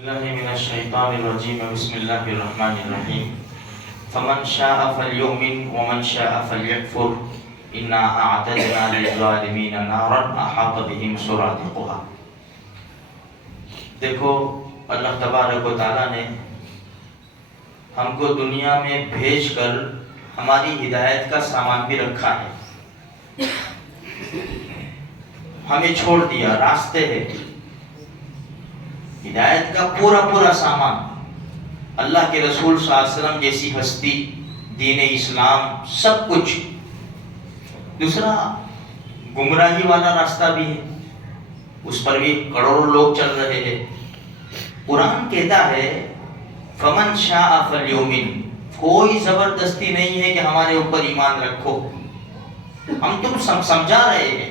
اللہ من الشیطان الرجیم بسم اللہ الرحمن الرحیم فمن شاء فلیؤمن ومن شاء فلیکفر انا اعتدنا للظالمین نارا احاط بهم سرادقها۔ دیکھو اللہ تبارک و تعالیٰ نے ہم کو دنیا میں بھیج کر ہماری ہدایت کا سامان بھی رکھا ہے، ہمیں چھوڑ دیا، راستے ہے، ہدایت کا پورا سامان، اللہ کے رسول صلی اللہ علیہ وسلم جیسی ہستی، دین اسلام، سب کچھ۔ دوسرا گمراہی والا راستہ بھی ہے، اس پر بھی کروڑوں لوگ چل رہے ہیں۔ قرآن کہتا ہے فمن شاء فلیؤمن، کوئی زبردستی نہیں ہے کہ ہمارے اوپر ایمان رکھو، ہم تم سمجھا رہے ہیں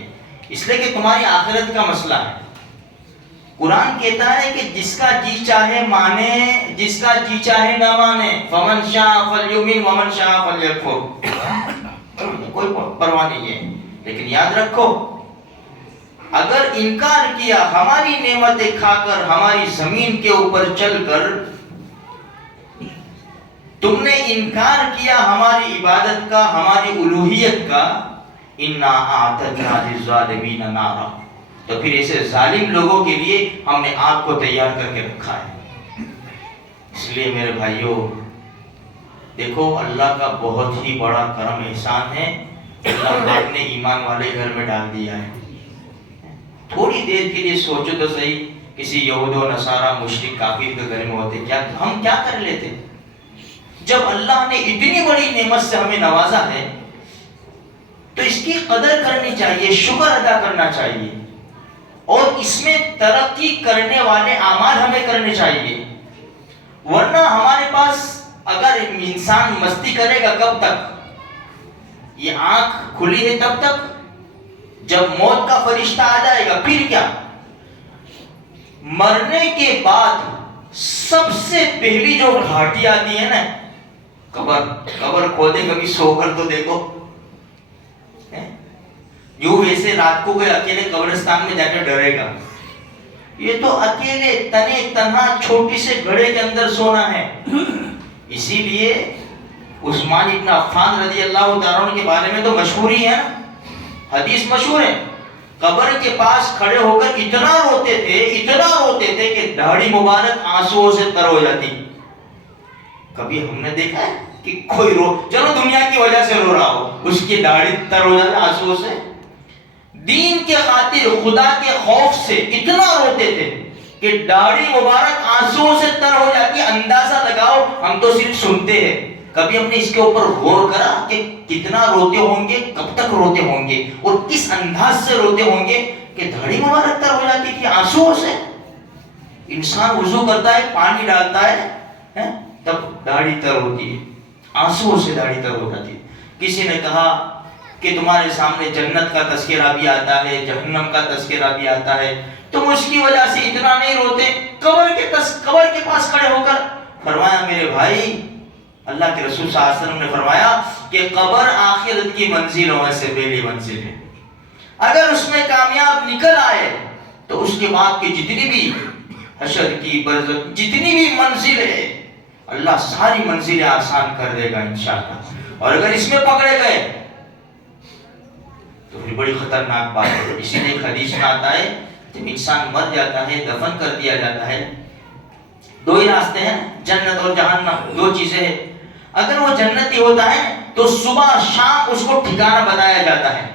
اس لیے کہ تمہاری آخرت کا مسئلہ ہے۔ قرآن کہتا ہے کہ جس کا جی چاہے مانے، جس کا جی چاہے نہ مانے، فمن شاء فلیؤمن ومن شاء فلیکفر، کوئی پرواہ نہیں ہے۔ لیکن یاد رکھو اگر انکار کیا ہماری نعمتیں کھا کر، ہماری زمین کے اوپر چل کر، تم نے انکار کیا ہماری عبادت کا، ہماری الوہیت کا، انا اعتدنا للظالمین نارا، تو پھر ایسے ظالم لوگوں کے لیے ہم نے آگ کو تیار کر کے رکھا ہے۔ اس لیے میرے بھائیوں دیکھو اللہ کا بہت ہی بڑا کرم احسان ہے، اللہ پاک نے ایمان والے گھر میں ڈال دیا ہے۔ تھوڑی دیر کے لیے سوچو تو صحیح، کسی یہود و نصارہ مشرک کافر کے گھر میں ہوتے کیا ہم کیا کر لیتے؟ جب اللہ نے اتنی بڑی نعمت سے ہمیں نوازا ہے تو اس کی قدر کرنی چاہیے، شکر ادا کرنا چاہیے، اور اس میں ترقی کرنے والے اعمال ہمیں کرنے چاہیے۔ ورنہ ہمارے پاس اگر انسان مستی کرے گا کب تک؟ یہ آنکھ کھلی ہے تب تک، جب موت کا فرشتہ آ جائے گا پھر کیا؟ مرنے کے بعد سب سے پہلی جو گھاٹی آتی ہے نا، قبر کھودے کبھی سو کر تو دیکھو، جو ویسے رات کو کوئی اکیلے قبرستان میں جا کے ڈرے گا، یہ تو اکیلے تنے تنہا چھوٹی سے گھڑے کے اندر سونا ہے۔ اسی لیے عثمان ابن عفان رضی اللہ تعالیٰ عنہ کے بارے میں تو مشہور ہی ہے نا، حدیث مشہور ہے، قبر کے پاس کھڑے ہو کر اتنا روتے تھے کہ داڑھی مبارک آنسوؤں سے تر ہو جاتی۔ کبھی ہم نے دیکھا ہے کہ کوئی چلو دنیا کی وجہ سے رو رہا ہو، اس کی داڑھی تر ہو جاتی آنسوؤں سے؟ دین کے خاطر، خدا کے خوف سے اتنا روتے تھے کہ داڑھی مبارک آنسوؤں سے تر ہو جاتی۔ اندازہ لگاؤ، ہم تو صرف سنتے ہیں، کبھی ہم نے اس کے اوپر غور کرا کہ کتنا روتے ہوں گے، کب تک روتے ہوں گے، اور کس انداز سے روتے ہوں گے کہ داڑھی مبارک تر ہو جاتی تھی آنسوؤں سے۔ انسان وضو کرتا ہے، پانی ڈالتا ہے، تب داڑھی تر ہوتی ہے، آنسوؤں سے داڑھی تر ہو جاتی ہے۔ کسی نے کہا کہ تمہارے سامنے جنت کا تذکرہ بھی آتا ہے، جہنم کا تذکرہ بھی آتا ہے، تم اس کی وجہ سے اتنا نہیں روتے قبر کے پاس کھڑے ہو کر؟ فرمایا میرے بھائی، اللہ کے رسول صلی اللہ علیہ وسلم نے فرمایا کہ قبر آخرت کی منزلوں میں سے پہلی منزل ہے، اگر اس میں کامیاب نکل آئے تو اس کے بعد کی جتنی بھی حشر کی، برزخ، جتنی بھی منزل ہے، اللہ ساری منزلیں آسان کر دے گا انشاءاللہ۔ اور اگر اس میں پکڑے گئے تو پھر بڑی خطرناک بات ہے۔ اسی لیے حدیث میں آتا ہے جب انسان مر جاتا ہے، دفن کر دیا جاتا ہے، دو ہی راستے ہیں، جنت اور جہنم، دو چیزیں ہیں۔ اگر وہ جنتی ہوتا ہے تو صبح شام اس کو ٹھکانہ بتایا جاتا ہے،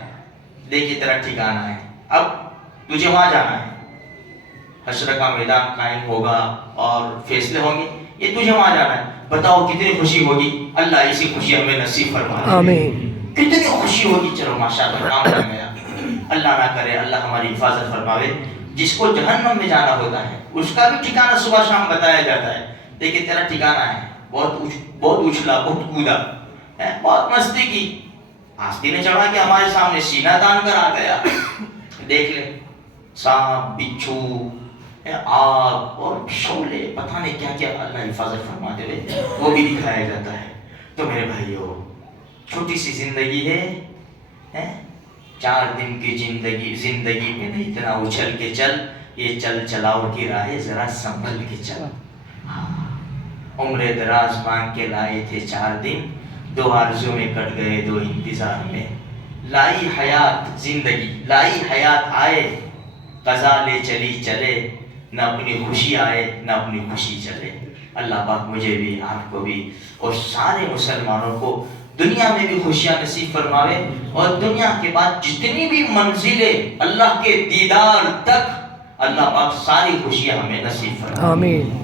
دیکھیے تیرا ٹھکانہ ہے، اب تجھے وہاں جانا ہے، حشر کا میدان قائم ہوگا اور فیصلے ہوں گے، یہ تجھے وہاں جانا ہے، بتاؤ کتنی خوشی ہوگی۔ اللہ اسی خوشی ہمیں نصیب فرمائے، آمین۔ کتنی خوشی ہوگی، چلو ماشاءاللہ کام کر گیا۔ اللہ نہ کرے اللہ ہماری حفاظت فرماوے۔ جس کو جہنم میں جانا ہوتا ہے اس کا بھی ٹھکانہ صبح شام بتایا جاتا ہے، دیکھیں تیرا ٹھکانہ ہے، بہت اچھلا، بہت کودا، بہت مستی کی، آستی نے چڑھا کہ ہمارے سامنے سینہ تان کر آ گیا، دیکھ لے سانپ، بچھو، آگ اور شعلے، پتہ نہیں کیا کیا اللہ حفاظت فرماتے ہوئے وہ بھی دکھایا جاتا ہے۔ تو میرے بھائیو چھوٹی سی زندگی ہے، 4 دن کی زندگی میں نہیں اتنا اچھل کے چل یہ چل چلاؤ کی راہیں ذرا سنبھل کے چل. عمر دراز مانگ کے لائے تھے 4 دن، 2 آرزو میں کٹ گئے 2 انتظار میں. لائی حیات زندگی، لائی حیات آئے، قضا لے چلی چلے، نہ اپنی خوشی آئے نہ اپنی خوشی چلے. اللہ پاک مجھے بھی، آپ کو بھی اور سارے مسلمانوں کو دنیا میں بھی خوشیاں نصیب فرماوے، اور دنیا کے بعد جتنی بھی منزلیں اللہ کے دیدار تک اللہ پاک ساری خوشیاں ہمیں نصیب فرمائے. آمین.